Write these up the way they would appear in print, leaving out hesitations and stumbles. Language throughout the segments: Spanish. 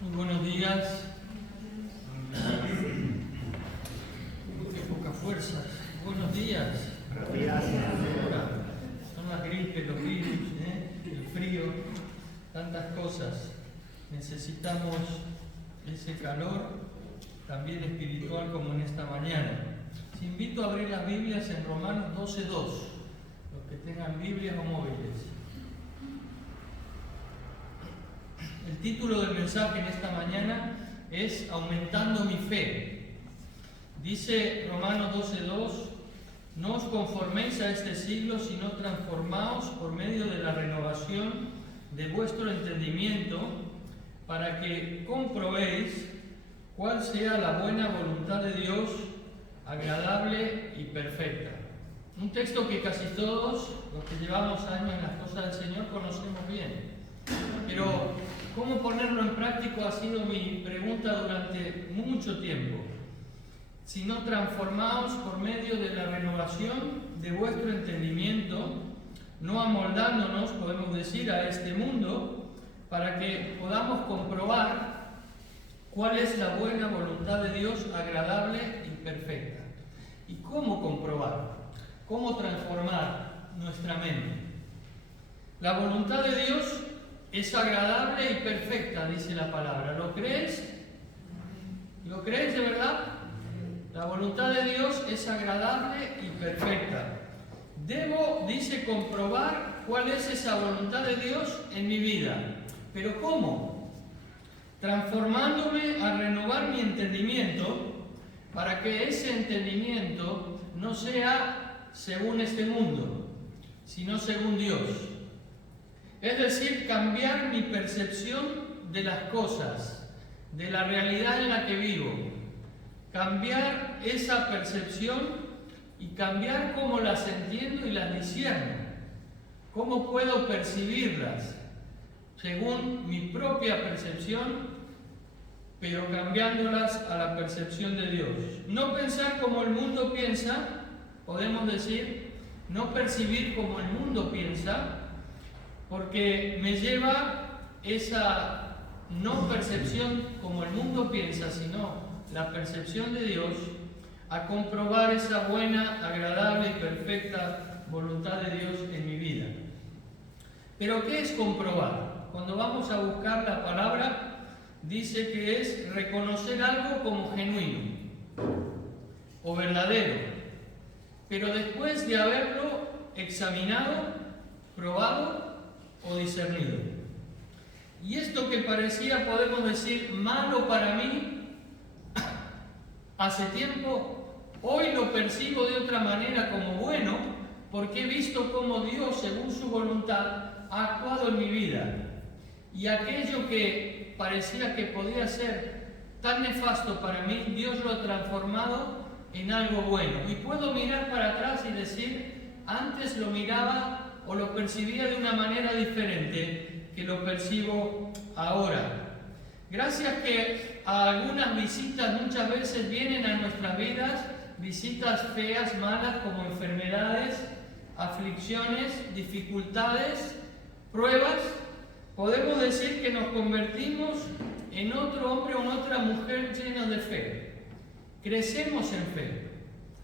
Muy buenos días. Qué pocas fuerzas. Buenos días. Buenos días. Son las gripes, los virus, el frío, tantas cosas. Necesitamos ese calor, también espiritual, como en esta mañana. Te invito a abrir las Biblias en Romanos 12:2, los que tengan Biblias o móviles. El título del mensaje en esta mañana es Aumentando mi fe. Dice Romanos 12:2: no os conforméis a este siglo, sino transformaos por medio de la renovación de vuestro entendimiento, para que comprobéis cuál sea la buena voluntad de Dios, agradable y perfecta. Un texto que casi todos los que llevamos años en las cosas del Señor conocemos bien. Pero ¿cómo ponerlo en práctica? Ha sido mi pregunta durante mucho tiempo. Si no transformaos por medio de la renovación de vuestro entendimiento, no amoldándonos, podemos decir, a este mundo, para que podamos comprobar cuál es la buena voluntad de Dios, agradable y perfecta. ¿Y cómo comprobar? ¿Cómo transformar nuestra mente? La voluntad de Dios es agradable y perfecta, dice la palabra. ¿Lo crees? ¿Lo crees de verdad? La voluntad de Dios es agradable y perfecta. Debo, dice, comprobar cuál es esa voluntad de Dios en mi vida. ¿Pero cómo? Transformándome a renovar mi entendimiento, para que ese entendimiento no sea según este mundo, sino según Dios. Es decir, cambiar mi percepción de las cosas, de la realidad en la que vivo. Cambiar esa percepción y cambiar cómo las entiendo y las discierno. Cómo puedo percibirlas según mi propia percepción, pero cambiándolas a la percepción de Dios. No pensar como el mundo piensa, podemos decir, no percibir como el mundo piensa, porque me lleva esa no percepción como el mundo piensa, sino la percepción de Dios, a comprobar esa buena, agradable y perfecta voluntad de Dios en mi vida. ¿Pero qué es comprobar? Cuando vamos a buscar la palabra, dice que es reconocer algo como genuino o verdadero, pero después de haberlo examinado, probado o discernido. Y esto que parecía, podemos decir, malo para mí hace tiempo, hoy lo percibo de otra manera como bueno, porque he visto cómo Dios, según su voluntad, ha actuado en mi vida. Y aquello que parecía que podía ser tan nefasto para mí, Dios lo ha transformado en algo bueno. Y puedo mirar para atrás y decir, antes lo miraba o lo percibía de una manera diferente que lo percibo ahora. Gracias que a algunas visitas muchas veces vienen a nuestras vidas, visitas feas, malas, como enfermedades, aflicciones, dificultades, pruebas, podemos decir que nos convertimos en otro hombre o en otra mujer llenos de fe. Crecemos en fe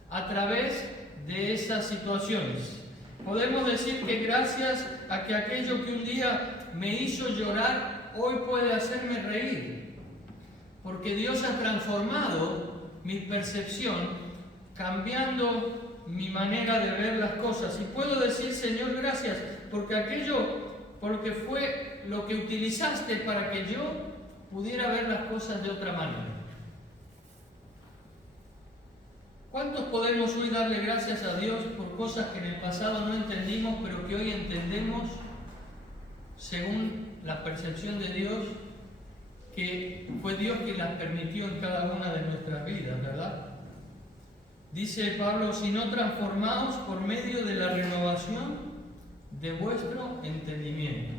a través de esas situaciones. Podemos decir que gracias a que aquello que un día me hizo llorar, hoy puede hacerme reír. Porque Dios ha transformado mi percepción, cambiando mi manera de ver las cosas. Y puedo decir, Señor, gracias, porque fue lo que utilizaste para que yo pudiera ver las cosas de otra manera. ¿Cuántos podemos hoy darle gracias a Dios por cosas que en el pasado no entendimos, pero que hoy entendemos según la percepción de Dios, que fue Dios quien las permitió en cada una de nuestras vidas, ¿verdad? Dice Pablo, si no transformaos por medio de la renovación de vuestro entendimiento.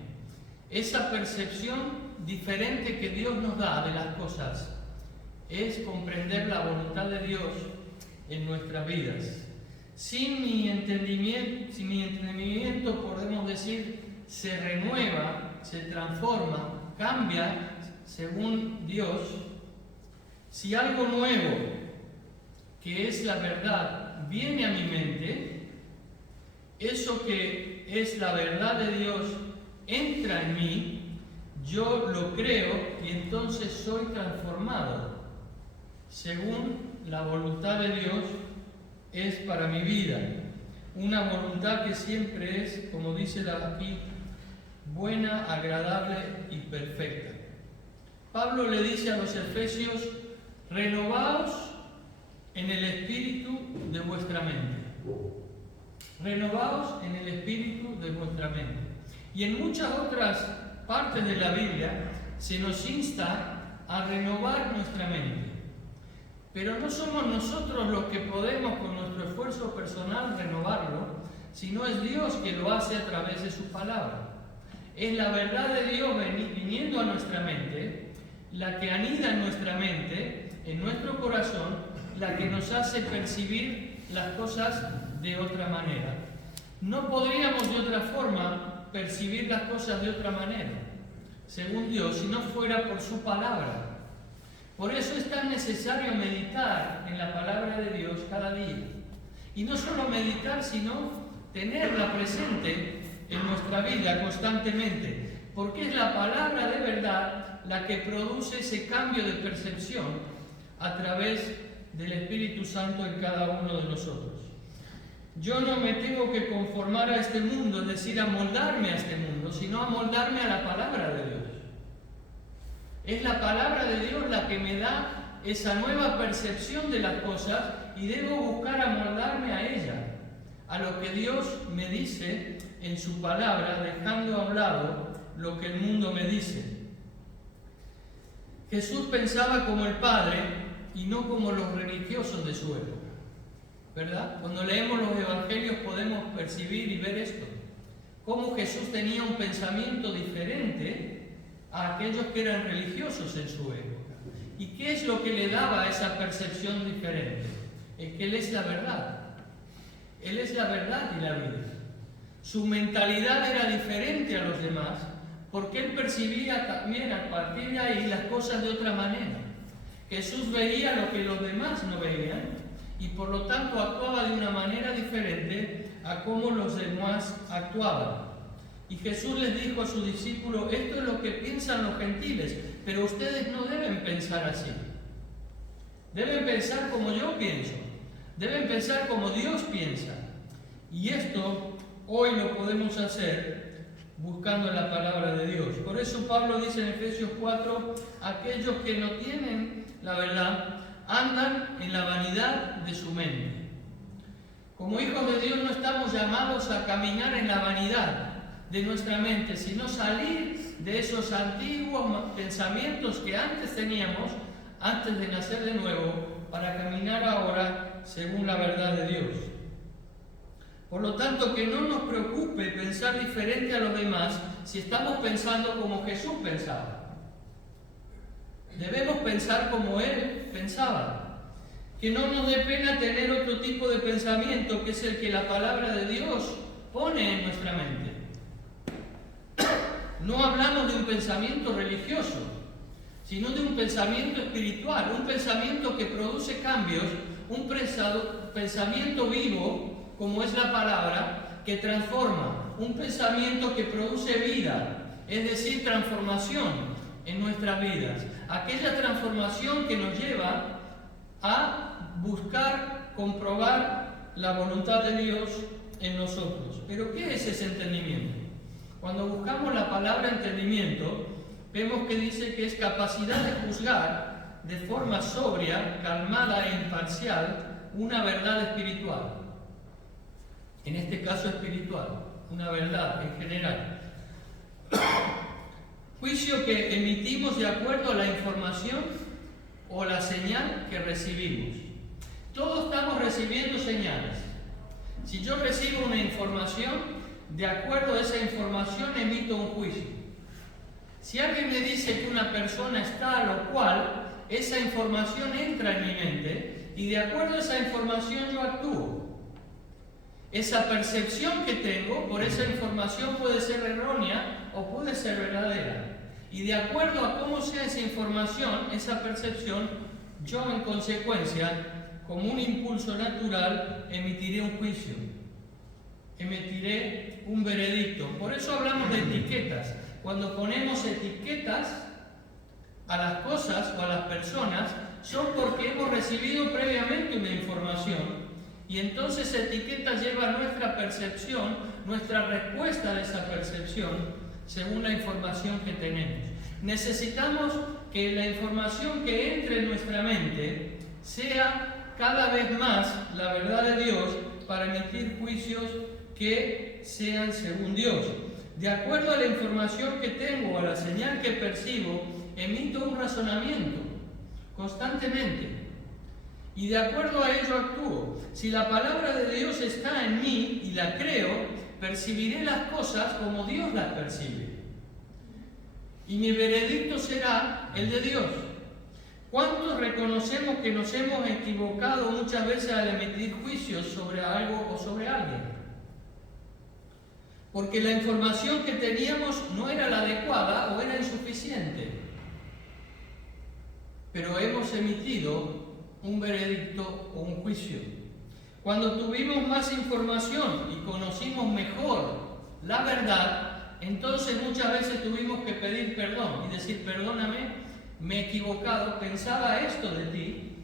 Esa percepción diferente que Dios nos da de las cosas es comprender la voluntad de Dios en nuestras vidas. Si mi entendimiento, podemos decir, se renueva, se transforma, cambia, según Dios, si algo nuevo, que es la verdad, viene a mi mente, eso que es la verdad de Dios entra en mí, yo lo creo y entonces soy transformado, según la voluntad de Dios es para mi vida. Una voluntad que siempre es, como dice aquí, buena, agradable y perfecta. Pablo le dice a los efesios: renovaos en el espíritu de vuestra mente. Renovaos en el espíritu de vuestra mente. Y en muchas otras partes de la Biblia se nos insta a renovar nuestra mente. Pero no somos nosotros los que podemos con nuestro esfuerzo personal renovarlo, sino es Dios que lo hace a través de su palabra. Es la verdad de Dios viniendo a nuestra mente, la que anida en nuestra mente, en nuestro corazón, la que nos hace percibir las cosas de otra manera. No podríamos de otra forma percibir las cosas de otra manera, según Dios, si no fuera por su palabra. Por eso es tan necesario meditar en la palabra de Dios cada día. Y no solo meditar, sino tenerla presente en nuestra vida constantemente, porque es la palabra de verdad la que produce ese cambio de percepción a través del Espíritu Santo en cada uno de nosotros. Yo no me tengo que conformar a este mundo, es decir, amoldarme a este mundo, sino amoldarme a la palabra de Dios. Es la palabra de Dios la que me da esa nueva percepción de las cosas y debo buscar amoldarme a ella, a lo que Dios me dice en su palabra, dejando a un lado lo que el mundo me dice. Jesús pensaba como el Padre y no como los religiosos de su época, ¿verdad? Cuando leemos los evangelios podemos percibir y ver esto, cómo Jesús tenía un pensamiento diferente a aquellos que eran religiosos en su época. ¿Y qué es lo que le daba esa percepción diferente? Es que Él es la verdad. Él es la verdad y la vida. Su mentalidad era diferente a los demás, porque Él percibía también a partir de ahí las cosas de otra manera. Jesús veía lo que los demás no veían, y por lo tanto actuaba de una manera diferente a cómo los demás actuaban. Y Jesús les dijo a sus discípulos: esto es lo que piensan los gentiles, pero ustedes no deben pensar así. Deben pensar como yo pienso. Deben pensar como Dios piensa. Y esto hoy lo podemos hacer buscando la palabra de Dios. Por eso Pablo dice en Efesios 4, aquellos que no tienen la verdad andan en la vanidad de su mente. Como hijos de Dios no estamos llamados a caminar en la vanidad de nuestra mente, sino salir de esos antiguos pensamientos que antes teníamos, antes de nacer de nuevo, para caminar ahora según la verdad de Dios. Por lo tanto, que no nos preocupe pensar diferente a los demás si estamos pensando como Jesús pensaba. Debemos pensar como Él pensaba. Que no nos dé pena tener otro tipo de pensamiento, que es el que la palabra de Dios pone en nuestra mente. No hablamos de un pensamiento religioso, sino de un pensamiento espiritual, un pensamiento que produce cambios, un pensamiento vivo, como es la palabra, que transforma, un pensamiento que produce vida, es decir, transformación en nuestras vidas. Aquella transformación que nos lleva a buscar, comprobar la voluntad de Dios en nosotros. ¿Pero qué es ese entendimiento? Cuando buscamos la palabra entendimiento, vemos que dice que es capacidad de juzgar de forma sobria, calmada e imparcial una verdad espiritual. En este caso espiritual, una verdad en general. Juicio que emitimos de acuerdo a la información o la señal que recibimos. Todos estamos recibiendo señales. Si yo recibo una información, de acuerdo a esa información emito un juicio. Si alguien me dice que una persona está a lo cual, esa información entra en mi mente y de acuerdo a esa información yo actúo. Esa percepción que tengo por esa información puede ser errónea o puede ser verdadera. Y de acuerdo a cómo sea esa información, esa percepción, yo en consecuencia, como un impulso natural, emitiré un juicio, emitiré un veredicto. Por eso hablamos de etiquetas. Cuando ponemos etiquetas a las cosas o a las personas, son porque hemos recibido previamente una información. Y entonces etiqueta lleva nuestra percepción, nuestra respuesta de esa percepción, según la información que tenemos. Necesitamos que la información que entre en nuestra mente sea cada vez más la verdad de Dios para emitir juicios que sean según Dios. De acuerdo a la información que tengo, a la señal que percibo, emito un razonamiento constantemente. Y de acuerdo a ello actúo. Si la palabra de Dios está en mí y la creo, percibiré las cosas como Dios las percibe. Y mi veredicto será el de Dios. ¿Cuántos reconocemos que nos hemos equivocado muchas veces al emitir juicios sobre algo o sobre alguien? Porque la información que teníamos no era la adecuada o era insuficiente. Pero hemos emitido un veredicto o un juicio. Cuando tuvimos más información y conocimos mejor la verdad, entonces muchas veces tuvimos que pedir perdón y decir: perdóname, me he equivocado, pensaba esto de ti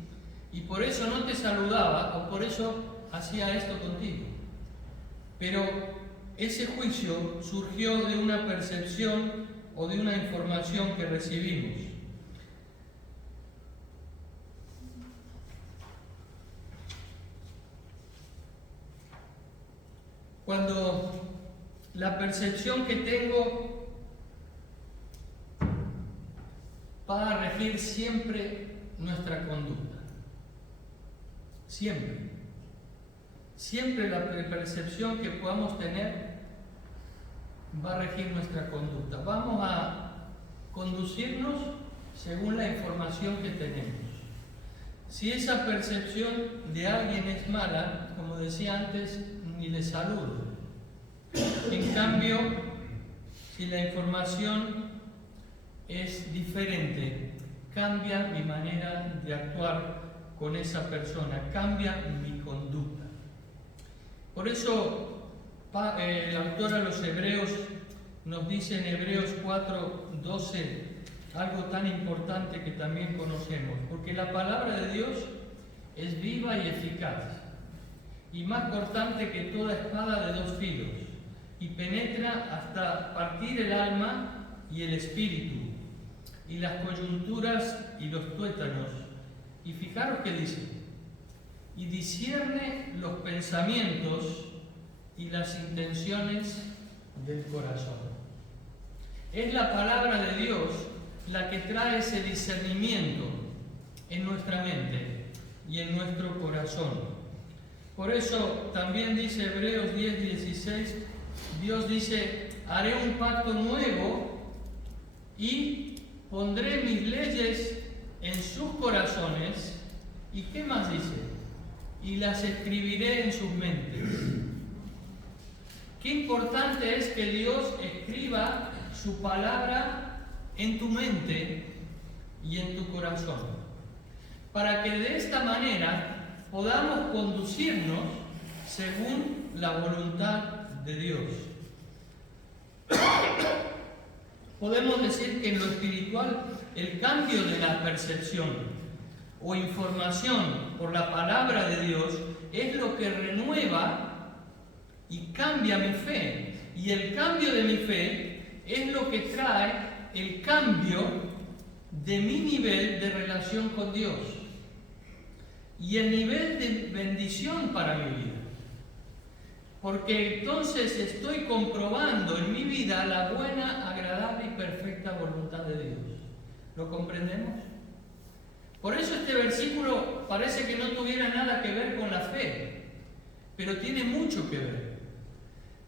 y por eso no te saludaba o por eso hacía esto contigo. Pero ese juicio surgió de una percepción o de una información que recibimos. Cuando la percepción que tengo va a regir siempre nuestra conducta. Siempre. Siempre la percepción que podamos tener va a regir nuestra conducta. Vamos a conducirnos según la información que tenemos. Si esa percepción de alguien es mala, como decía antes, ni le saludo. En cambio, si la información es diferente, cambia mi manera de actuar con esa persona, cambia mi conducta. Por eso, el autor a los Hebreos nos dice en Hebreos 4:12 algo tan importante que también conocemos, porque la palabra de Dios es viva y eficaz, y más cortante que toda espada de dos filos, y penetra hasta partir el alma y el espíritu, y las coyunturas y los tuétanos. Y fijaros que dice: y discierne los pensamientos y las intenciones del corazón. Es la palabra de Dios la que trae ese discernimiento en nuestra mente y en nuestro corazón. Por eso también dice Hebreos 10:16, Dios dice: haré un pacto nuevo y pondré mis leyes en sus corazones. ¿Y qué más dice? Y las escribiré en sus mentes. Qué importante es que Dios escriba su palabra en tu mente y en tu corazón, para que de esta manera podamos conducirnos según la voluntad de Dios. Podemos decir que en lo espiritual el cambio de la percepción o información por la palabra de Dios es lo que renueva y cambia mi fe. Y el cambio de mi fe es lo que trae el cambio de mi nivel de relación con Dios y el nivel de bendición para mi vida. Porque entonces estoy comprobando en mi vida la buena, agradable y perfecta voluntad de Dios. ¿Lo comprendemos? Por eso este versículo parece que no tuviera nada que ver con la fe, pero tiene mucho que ver.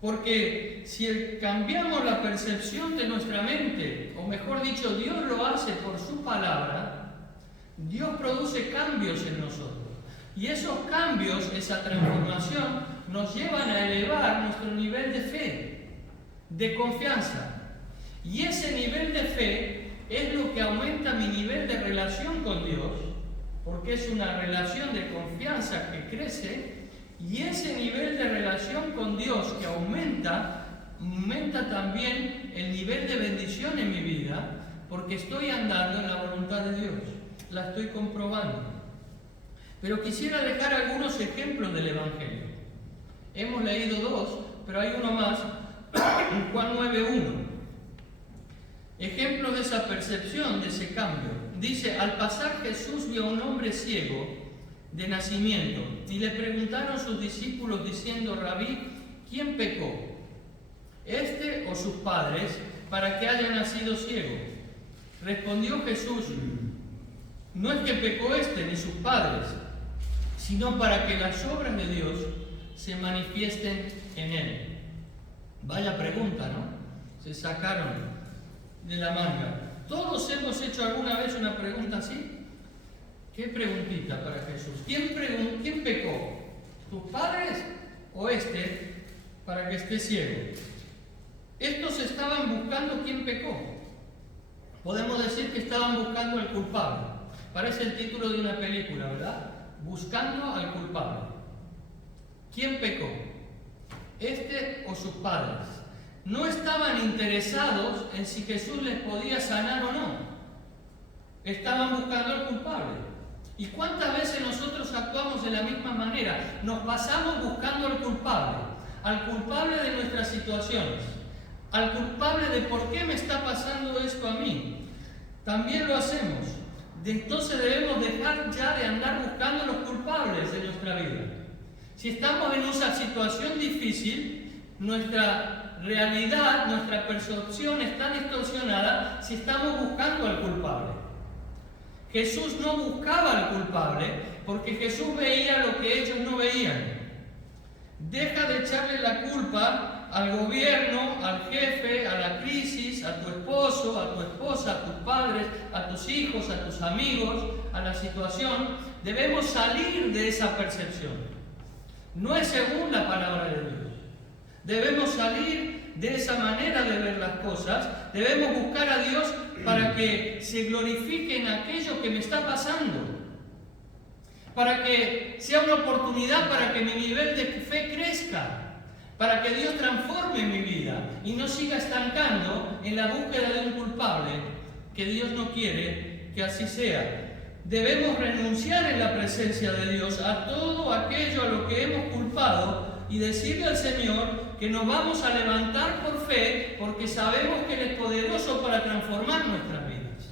Porque si cambiamos la percepción de nuestra mente, o mejor dicho, Dios lo hace por su palabra, Dios produce cambios en nosotros. Y esos cambios, esa transformación, nos llevan a elevar nuestro nivel de fe, de confianza. Y ese nivel de fe es lo que aumenta mi nivel de relación con Dios, porque es una relación de confianza que crece, y ese nivel de relación con Dios que aumenta también el nivel de bendición en mi vida, porque estoy andando en la voluntad de Dios, la estoy comprobando. Pero quisiera dejar algunos ejemplos del Evangelio. Hemos leído dos, pero hay uno más, en Juan 9:1. Ejemplos de esa percepción, de ese cambio. Dice, al pasar Jesús vio a un hombre ciego de nacimiento, y le preguntaron sus discípulos diciendo, Rabí, ¿quién pecó? ¿Este o sus padres, para que haya nacido ciego? Respondió Jesús, no es que pecó este ni sus padres, sino para que las obras de Dios se manifiesten en él. Vaya pregunta, ¿no? Se sacaron de la manga. ¿Todos hemos hecho alguna vez una pregunta así? ¿Qué preguntita para Jesús? ¿Quién pecó? ¿Tus padres o este para que esté ciego? Estos estaban buscando quién pecó. Podemos decir que estaban buscando al culpable. Parece el título de una película, ¿verdad? Buscando al culpable. ¿Quién pecó? ¿Este o sus padres? No estaban interesados en si Jesús les podía sanar o no. Estaban buscando al culpable. ¿Y cuántas veces nosotros actuamos de la misma manera? Nos pasamos buscando al culpable de nuestras situaciones, al culpable de por qué me está pasando esto a mí. También lo hacemos. Entonces debemos dejar ya de andar buscando los culpables de nuestra vida. Si estamos en una situación difícil, nuestra realidad, nuestra percepción está distorsionada si estamos buscando al culpable. Jesús no buscaba al culpable porque Jesús veía lo que ellos no veían. Deja de echarle la culpa al gobierno, al jefe, a la crisis, a tu esposo, a tu esposa, a tus padres, a tus hijos, a tus amigos, a la situación. Debemos salir de esa percepción. No es según la palabra de Dios. Debemos salir de esa manera de ver las cosas. Debemos buscar a Dios para que se glorifique en aquello que me está pasando. Para que sea una oportunidad para que mi nivel de fe crezca. Para que Dios transforme mi vida y no siga estancando en la búsqueda de un culpable, que Dios no quiere que así sea. Debemos renunciar en la presencia de Dios a todo aquello a lo que hemos culpado y decirle al Señor que nos vamos a levantar por fe porque sabemos que Él es poderoso para transformar nuestras vidas.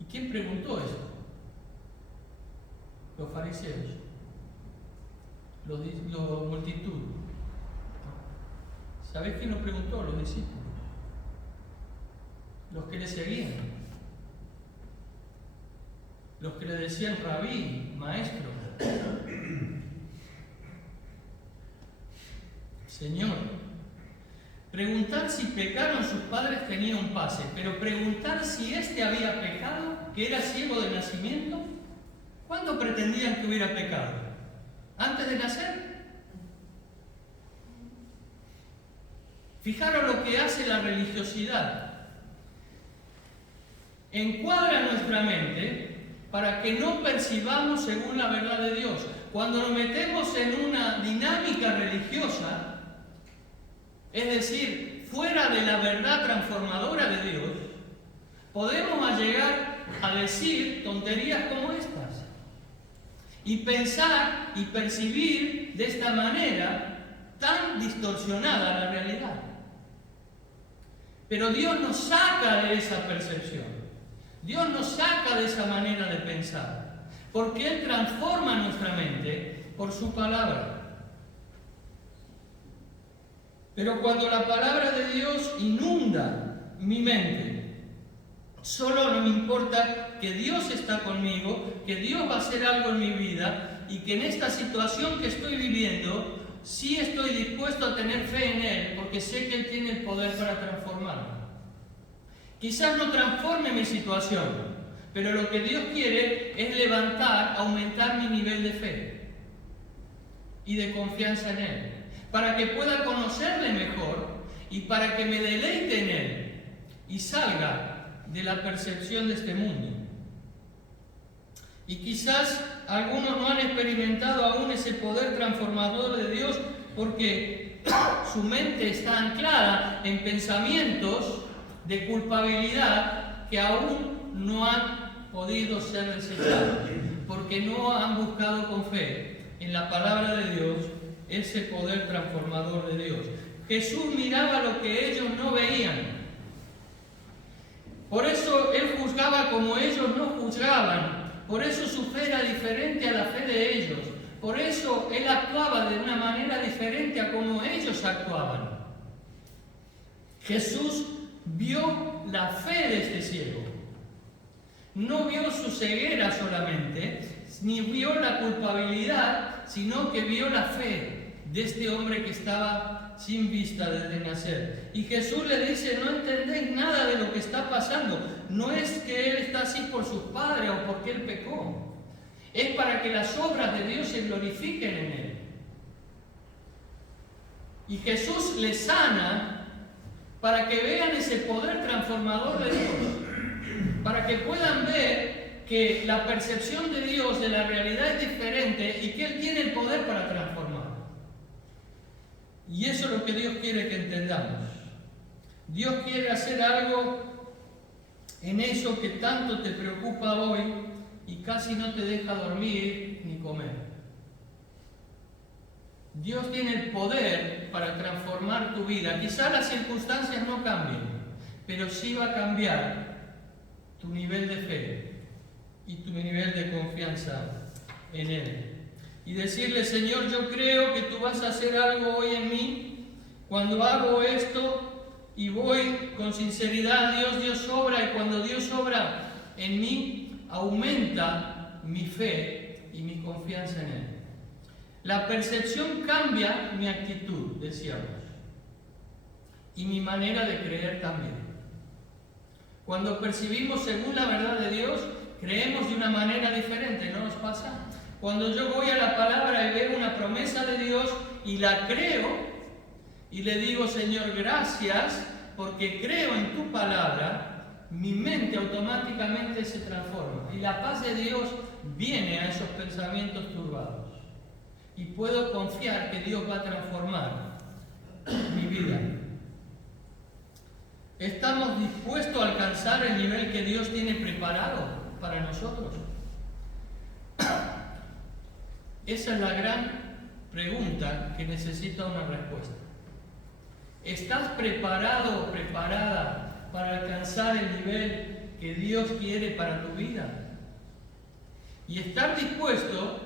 ¿Y quién preguntó esto? Los fariseos, la multitud. ¿Sabéis quién lo preguntó? Los discípulos, los que le seguían, los que le decían rabí, maestro, Señor. Preguntar si pecaron sus padres tenía un pase, pero preguntar si éste había pecado, que era ciego de nacimiento, ¿cuándo pretendían que hubiera pecado? ¿Antes de nacer? Fijaros lo que hace la religiosidad. Encuadra nuestra mente para que no percibamos según la verdad de Dios. Cuando nos metemos en una dinámica religiosa, es decir, fuera de la verdad transformadora de Dios, podemos llegar a decir tonterías como estas. Y pensar y percibir de esta manera tan distorsionada la realidad. Pero Dios nos saca de esa percepción. Dios nos saca de esa manera de pensar. Porque Él transforma nuestra mente por su palabra. Pero cuando la palabra de Dios inunda mi mente, solo no me importa que Dios está conmigo, que Dios va a hacer algo en mi vida y que en esta situación que estoy viviendo, sí estoy dispuesto a tener fe en Él, porque sé que Él tiene el poder para transformarme. Quizás no transforme mi situación, pero lo que Dios quiere es levantar, aumentar mi nivel de fe. y de confianza en Él, para que pueda conocerle mejor y para que me deleite en Él y salga de la percepción de este mundo. Y quizás algunos no han experimentado aún ese poder transformador de Dios porque su mente está anclada en pensamientos de culpabilidad que aún no han podido ser desechados, porque no han buscado con fe en la palabra de Dios ese poder transformador de Dios. Jesús miraba lo que ellos no veían. Por eso Él juzgaba como ellos no juzgaban. Por eso su fe era diferente a la fe de ellos. Por eso Él actuaba de una manera diferente a como ellos actuaban. Jesús vio la fe de este ciego. No vio su ceguera solamente, ni vio la culpabilidad, sino que vio la fe de este hombre que estaba sin vista desde nacer. Y Jesús le dice: no entendéis nada de lo que está pasando. No es que Él está así por sus padres o porque Él pecó. Es para que las obras de Dios se glorifiquen en Él. Y Jesús les sana para que vean ese poder transformador de Dios, para que puedan ver que la percepción de Dios de la realidad es diferente y que Él tiene el poder para transformar. Y eso es lo que Dios quiere que entendamos. Dios quiere hacer algo en eso que tanto te preocupa hoy y casi no te deja dormir ni comer. Dios tiene el poder para transformar tu vida. Quizás las circunstancias no cambien, pero sí va a cambiar tu nivel de fe y tu nivel de confianza en Él. Y decirle: Señor, yo creo que tú vas a hacer algo hoy en mí. Cuando hago esto y voy con sinceridad, Dios obra, y cuando Dios obra en mí, aumenta mi fe y mi confianza en Él. La percepción cambia mi actitud, decíamos, y mi manera de creer también. Cuando percibimos según la verdad de Dios, creemos de una manera diferente, ¿no nos pasa? Cuando yo voy a la palabra y veo una promesa de Dios y la creo, y le digo: Señor, gracias, porque creo en tu palabra, mi mente automáticamente se transforma. Y la paz de Dios viene a esos pensamientos turbados. Y puedo confiar que Dios va a transformar mi vida. ¿Estamos dispuestos a alcanzar el nivel que Dios tiene preparado para nosotros? Esa es la gran pregunta que necesita una respuesta. ¿Estás preparado o preparada para alcanzar el nivel que Dios quiere para tu vida? Y estar dispuesto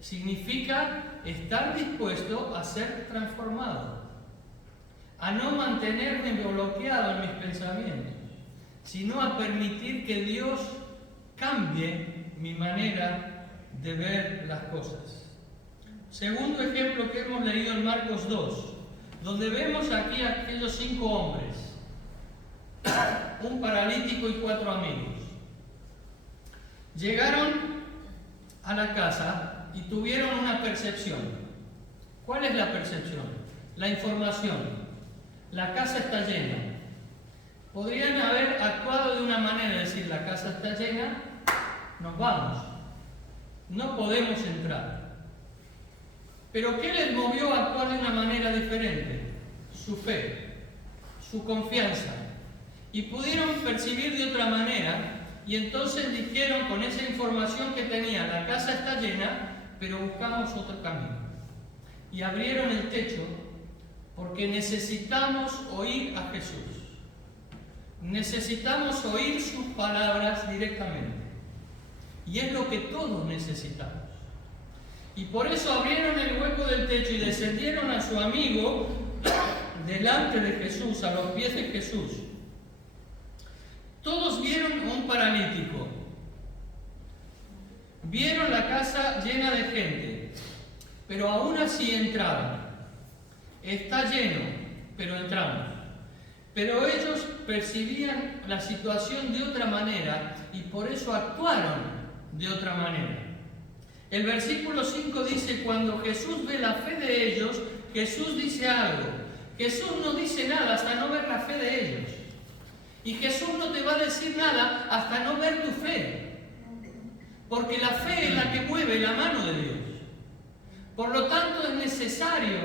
significa estar dispuesto a ser transformado, a no mantenerme bloqueado en mis pensamientos, sino a permitir que Dios cambie mi manera de ver las cosas. Segundo ejemplo que hemos leído en Marcos 2, donde vemos aquí a aquellos 5 hombres, un paralítico y 4 amigos. Llegaron a la casa y tuvieron una percepción. ¿Cuál es la percepción? La información. La casa está llena. Podrían haber actuado de una manera, decir: la casa está llena, nos vamos, no podemos entrar. Pero ¿qué les movió a actuar de una manera diferente? Su fe, su confianza. Y pudieron percibir de otra manera, y entonces dijeron, con esa información que tenían: la casa está llena, pero buscamos otro camino. Y abrieron el techo, porque necesitamos oír a Jesús. Necesitamos oír sus palabras directamente. Y es lo que todos necesitamos. Y por eso abrieron el hueco del techo y descendieron a su amigo delante de Jesús, a los pies de Jesús. Todos vieron a un paralítico. Vieron la casa llena de gente, pero aún así entraron. Está lleno, pero entramos. Pero ellos percibían la situación de otra manera y por eso actuaron de otra manera. El versículo 5 dice, cuando Jesús ve la fe de ellos, Jesús dice algo. Jesús no dice nada hasta no ver la fe de ellos. Y Jesús no te va a decir nada hasta no ver tu fe. Porque la fe es la que mueve la mano de Dios. Por lo tanto, es necesario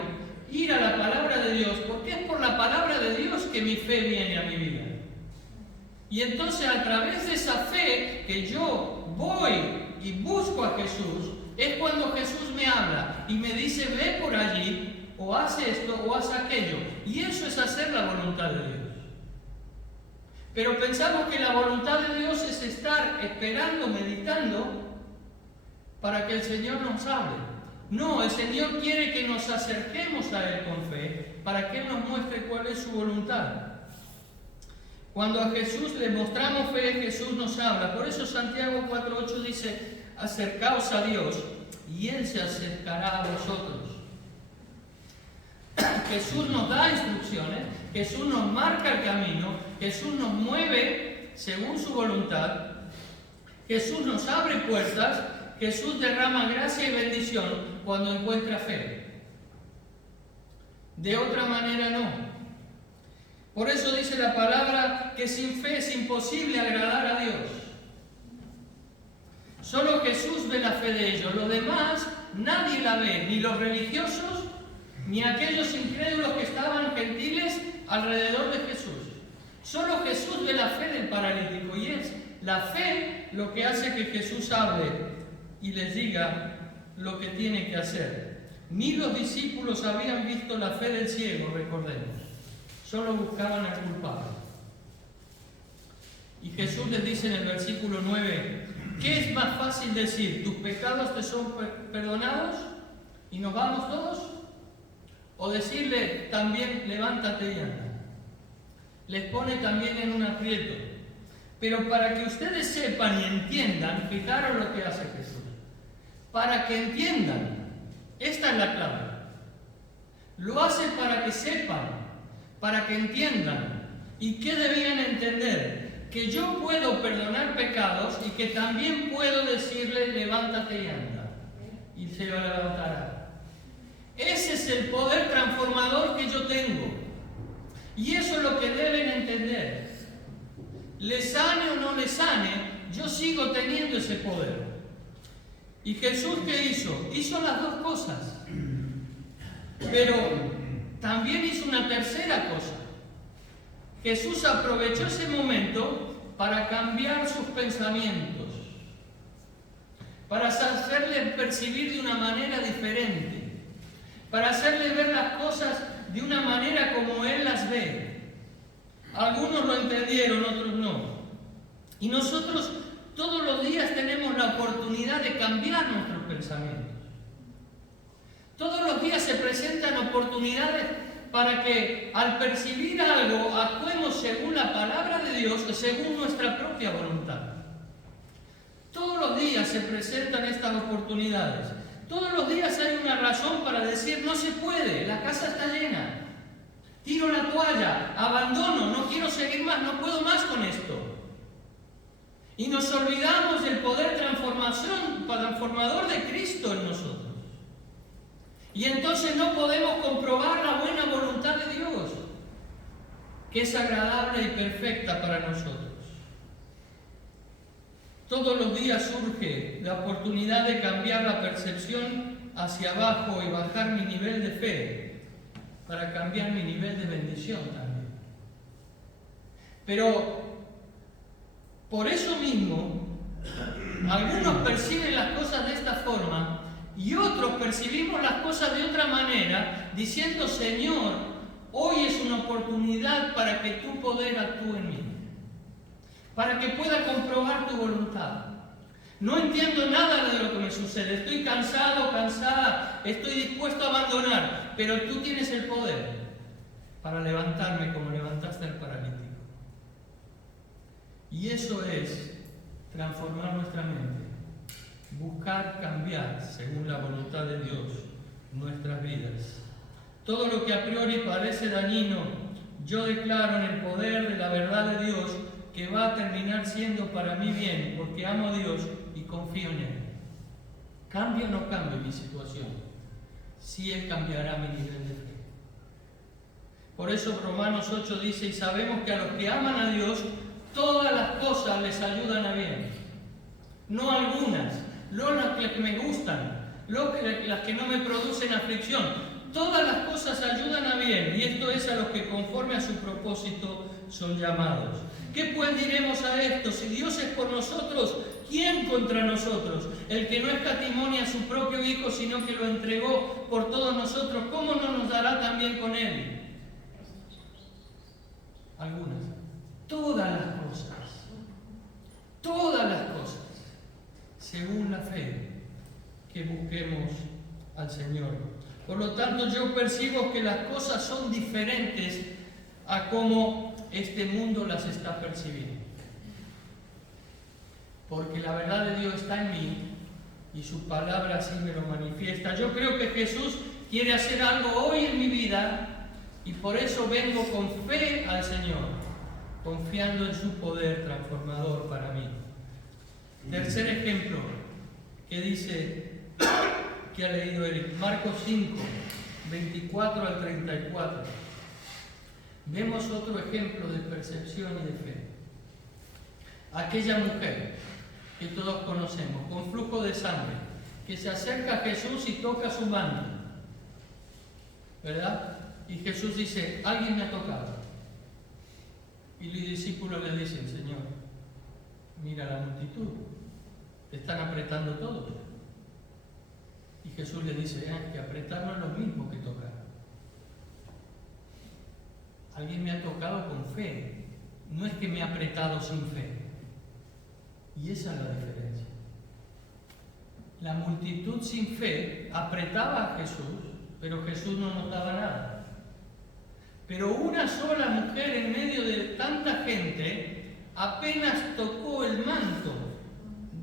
ir a la palabra de Dios, porque es por la palabra de Dios que mi fe viene a mi vida. Y entonces, a través de esa fe que yo voy y busco a Jesús, es cuando Jesús me habla y me dice, ve por allí, o haz esto, o haz aquello. Y eso es hacer la voluntad de Dios. Pero pensamos que la voluntad de Dios es estar esperando, meditando, para que el Señor nos hable. No, el Señor quiere que nos acerquemos a Él con fe, para que Él nos muestre cuál es su voluntad. Cuando a Jesús le mostramos fe, Jesús nos habla. Por eso Santiago 4:8 dice, acercaos a Dios, y Él se acercará a vosotros. Jesús nos da instrucciones, Jesús nos marca el camino, Jesús nos mueve según su voluntad, Jesús nos abre puertas, Jesús derrama gracia y bendición cuando encuentra fe. De otra manera no. Por eso dice la palabra que sin fe es imposible agradar a Dios. Solo Jesús ve la fe de ellos. Los demás nadie la ve, ni los religiosos, ni aquellos incrédulos que estaban gentiles alrededor de Jesús. Solo Jesús ve la fe del paralítico, y es la fe lo que hace que Jesús hable y les diga lo que tiene que hacer. Ni los discípulos habían visto la fe del ciego, recordemos. Solo buscaban al culpable. Y Jesús les dice en el versículo 9, ¿qué es más fácil decir? ¿Tus pecados te son perdonados y nos vamos todos? O decirle también, levántate y anda. Les pone también en un aprieto. Pero para que ustedes sepan y entiendan, fijaros lo que hace Jesús. Para que entiendan, esta es la clave. Lo hace para que sepan, para que entiendan. ¿Y qué debían entender? Que yo puedo perdonar pecados y que también puedo decirle, levántate y anda. Y se levantará. Ese es el poder transformador que yo tengo. Y eso es lo que deben entender. Le sane o no le sane, yo sigo teniendo ese poder. ¿Y Jesús qué hizo? Hizo las dos cosas. Pero también hizo una tercera cosa. Jesús aprovechó ese momento para cambiar sus pensamientos, para hacerle percibir de una manera diferente, para hacerle ver las cosas de una manera como Él las ve. Algunos lo entendieron, otros no. Y nosotros todos los días tenemos la oportunidad de cambiar nuestros pensamientos. Todos los días se presentan oportunidades para que al percibir algo actuemos según la palabra de Dios, según nuestra propia voluntad. Todos los días se presentan estas oportunidades. Todos los días hay una razón para decir, no se puede, la casa está llena. Tiro la toalla, abandono, no quiero seguir más, no puedo más con esto. Y nos olvidamos del poder transformador de Cristo en nosotros. Y entonces no podemos comprobar la buena voluntad de Dios, que es agradable y perfecta para nosotros. Todos los días surge la oportunidad de cambiar la percepción hacia abajo y bajar mi nivel de fe, para cambiar mi nivel de bendición también. Pero por eso mismo, algunos perciben las cosas de esta forma y otros percibimos las cosas de otra manera, diciendo, Señor, hoy es una oportunidad para que tu poder actúe en mí, para que pueda comprobar tu voluntad. No entiendo nada de lo que me sucede, estoy cansado, cansada, estoy dispuesto a abandonar, pero tú tienes el poder para levantarme como levantaste al paralítico. Y eso es transformar nuestra mente, buscar cambiar según la voluntad de Dios nuestras vidas. Todo lo que a priori parece dañino, yo declaro en el poder de la verdad de Dios que va a terminar siendo para mí bien, porque amo a Dios y confío en Él. ¿Cambia o no cambia mi situación? Sí, Él cambiará mi nivel de fe. Por eso Romanos 8 dice, y sabemos que a los que aman a Dios, todas las cosas les ayudan a bien. No algunas, no las que me gustan, las que no me producen aflicción. Todas las cosas ayudan a bien, y esto es a los que conforme a su propósito son llamados. ¿Qué pues diremos a esto? Si Dios es por nosotros, ¿quién contra nosotros? El que no escatimonia a su propio Hijo, sino que lo entregó por todos nosotros, ¿cómo no nos dará también con Él? Algunas. Todas las cosas, según la fe que busquemos al Señor. Por lo tanto, yo percibo que las cosas son diferentes a cómo este mundo las está percibiendo. Porque la verdad de Dios está en mí y su palabra así me lo manifiesta. Yo creo que Jesús quiere hacer algo hoy en mi vida y por eso vengo con fe al Señor, confiando en su poder transformador para mí. Tercer ejemplo que dice, que ha leído Eric, Marcos 5, 24 al 34. Vemos otro ejemplo de percepción y de fe. Aquella mujer que todos conocemos, con flujo de sangre, que se acerca a Jesús y toca su mano, ¿verdad? Y Jesús dice, alguien me ha tocado. Y los discípulos le dicen, Señor, mira la multitud, te están apretando todos. Y Jesús le dice, que apretar no es lo mismo que tocar. Alguien me ha tocado con fe, no es que me ha apretado sin fe. Y esa es la diferencia. La multitud sin fe apretaba a Jesús, pero Jesús no notaba nada. Pero una sola mujer en medio de tanta gente apenas tocó el manto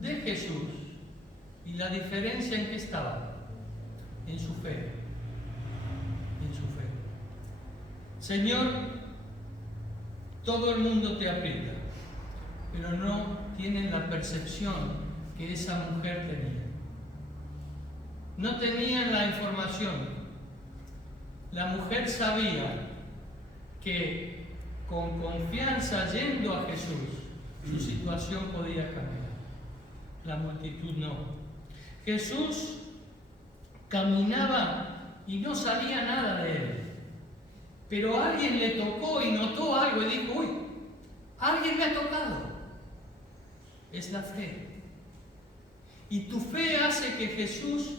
de Jesús. ¿Y la diferencia en qué estaba? En su fe. En su fe. Señor, todo el mundo te aprieta, pero no tienen la percepción que esa mujer tenía. No tenían la información. La mujer sabía que con confianza yendo a Jesús, su situación podía cambiar. La multitud no. Jesús caminaba y no sabía nada de él. Pero alguien le tocó y notó algo y dijo, uy, alguien me ha tocado. Es la fe. Y tu fe hace que Jesús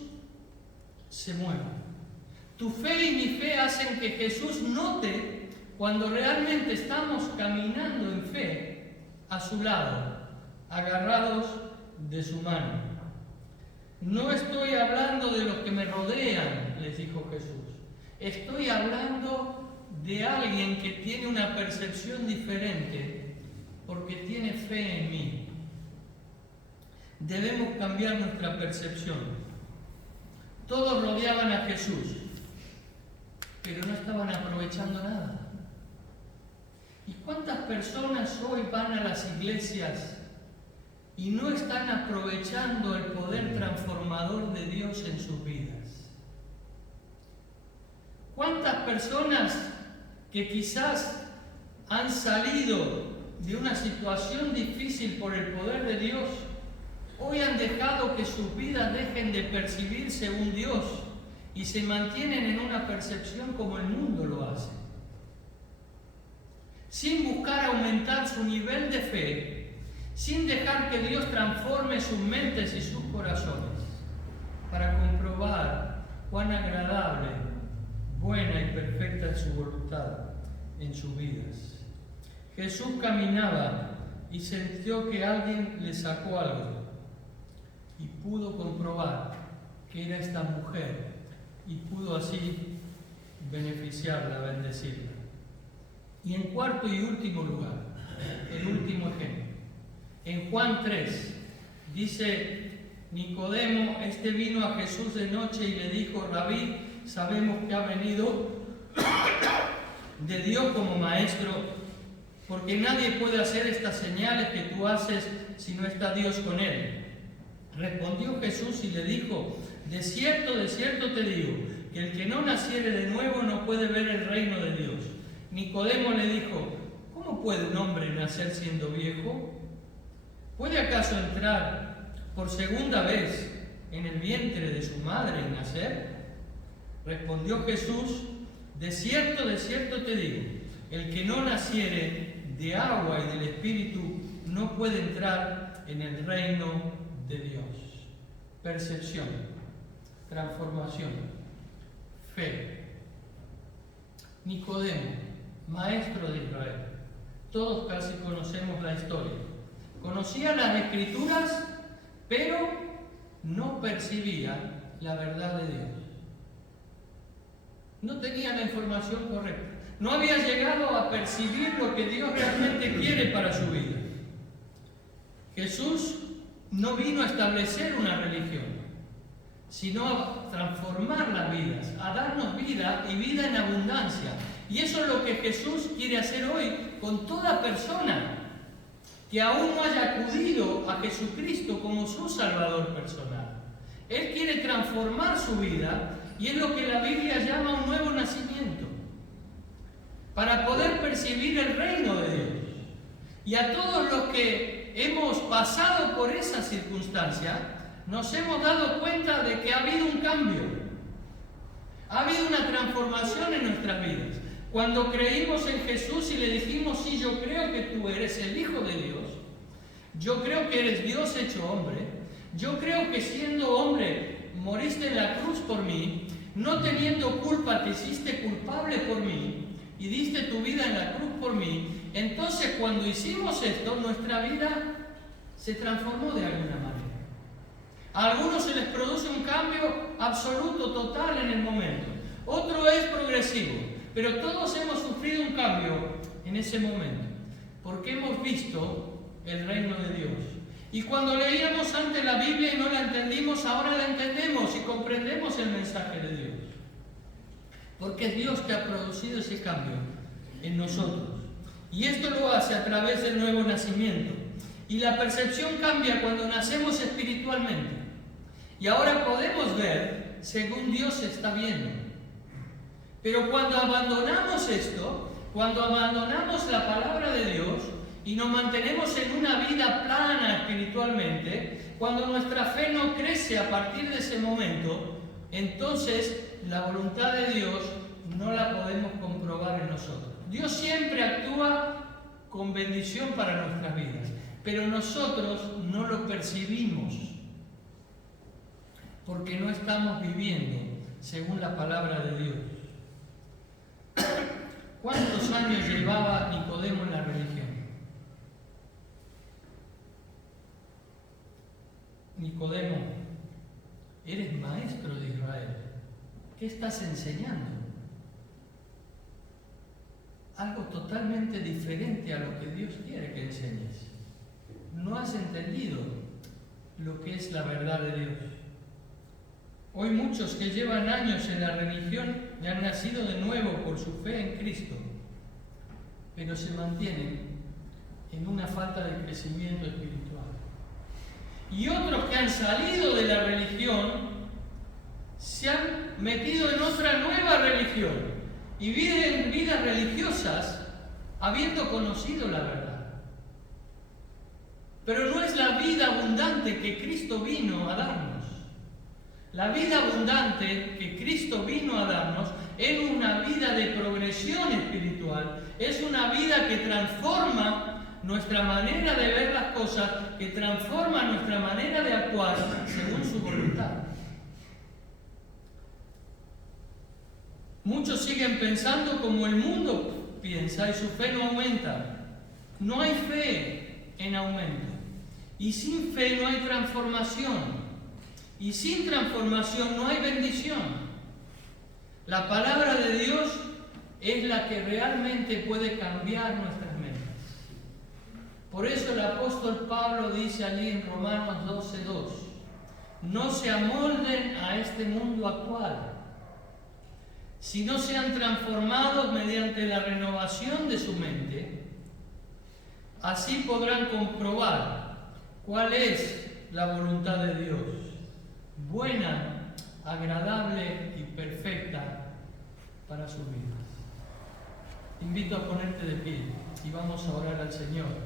se mueva. Tu fe y mi fe hacen que Jesús note cuando realmente estamos caminando en fe a su lado, agarrados de su mano. No estoy hablando de los que me rodean, les dijo Jesús. Estoy hablando de alguien que tiene una percepción diferente porque tiene fe en mí. Debemos cambiar nuestra percepción. Todos rodeaban a Jesús, pero no estaban aprovechando nada. ¿Y cuántas personas hoy van a las iglesias y no están aprovechando el poder transformador de Dios en sus vidas? ¿Cuántas personas que quizás han salido de una situación difícil por el poder de Dios, hoy han dejado que sus vidas dejen de percibir según Dios y se mantienen en una percepción como el mundo lo hace? Sin buscar aumentar su nivel de fe, sin dejar que Dios transforme sus mentes y sus corazones, para comprobar cuán agradable, buena y perfecta es su voluntad en sus vidas. Jesús caminaba y sintió que alguien le sacó algo y pudo comprobar que era esta mujer y pudo así beneficiarla, bendecirla. Y en cuarto y último lugar, el último ejemplo, en Juan 3 dice Nicodemo, este vino a Jesús de noche y le dijo, Rabí, sabemos que ha venido de Dios como maestro, porque nadie puede hacer estas señales que tú haces si no está Dios con él. Respondió Jesús y le dijo: de cierto te digo, que el que no naciere de nuevo no puede ver el reino de Dios. Nicodemo le dijo: ¿cómo puede un hombre nacer siendo viejo? ¿Puede acaso entrar por segunda vez en el vientre de su madre y nacer? Respondió Jesús: de cierto te digo, el que no naciere de agua y del Espíritu no puede entrar en el reino de Dios. Percepción, transformación, fe. Nicodemo, maestro de Israel. Todos casi conocemos la historia. Conocía las Escrituras, pero no percibía la verdad de Dios. No tenía la información correcta. No había llegado a percibir lo que Dios realmente quiere para su vida. Jesús no vino a establecer una religión, sino a transformar las vidas, a darnos vida y vida en abundancia. Y eso es lo que Jesús quiere hacer hoy con toda persona que aún no haya acudido a Jesucristo como su Salvador personal. Él quiere transformar su vida y es lo que la Biblia llama un nuevo nacimiento, para poder percibir el reino de Dios. Y a todos los que hemos pasado por esa circunstancia, nos hemos dado cuenta de que ha habido un cambio, ha habido una transformación en nuestras vidas. Cuando creímos en Jesús y le dijimos: sí, yo creo que tú eres el Hijo de Dios, yo creo que eres Dios hecho hombre, yo creo que siendo hombre moriste en la cruz por mí, no teniendo culpa te hiciste culpable por mí y diste tu vida en la cruz por mí. Entonces, cuando hicimos esto, nuestra vida se transformó de alguna manera. A algunos se les produce un cambio absoluto, total en el momento. Otro es progresivo, pero todos hemos sufrido un cambio en ese momento, porque hemos visto el reino de Dios. Y cuando leíamos antes la Biblia y no la entendimos, ahora la entendemos y comprendemos el mensaje de Dios. Porque es Dios que ha producido ese cambio en nosotros. Y esto lo hace a través del nuevo nacimiento. Y la percepción cambia cuando nacemos espiritualmente. Y ahora podemos ver según Dios está viendo. Pero cuando abandonamos esto, cuando abandonamos la palabra de Dios y nos mantenemos en una vida plana espiritualmente, cuando nuestra fe no crece a partir de ese momento, entonces la voluntad de Dios no la podemos comprobar en nosotros. Dios siempre actúa con bendición para nuestras vidas, pero nosotros no lo percibimos porque no estamos viviendo según la palabra de Dios. ¿Cuántos años llevaba Nicodemo en la religión? Nicodemo, eres maestro de Israel. ¿Qué estás enseñando? Algo totalmente diferente a lo que Dios quiere que enseñes. No has entendido lo que es la verdad de Dios. Hoy muchos que llevan años en la religión y han nacido de nuevo por su fe en Cristo, pero se mantienen en una falta de crecimiento espiritual. Y otros que han salido de la religión se han metido en otra nueva religión y viven vidas religiosas habiendo conocido la verdad. Pero no es la vida abundante que Cristo vino a darnos. La vida abundante que Cristo vino a darnos es una vida de progresión espiritual, es una vida que transforma nuestra manera de ver las cosas, que transforma nuestra manera de actuar según su voluntad. Muchos siguen pensando como el mundo piensa y su fe no aumenta. No hay fe en aumento. Y sin fe no hay transformación. Y sin transformación no hay bendición. La palabra de Dios es la que realmente puede cambiar nuestras mentes. Por eso el apóstol Pablo dice allí en Romanos 12:2: no se amolden a este mundo actual, sino sean transformados mediante la renovación de su mente. Así podrán comprobar cuál es la voluntad de Dios, buena, agradable y perfecta para sus vidas. Te invito a ponerte de pie y vamos a orar al Señor.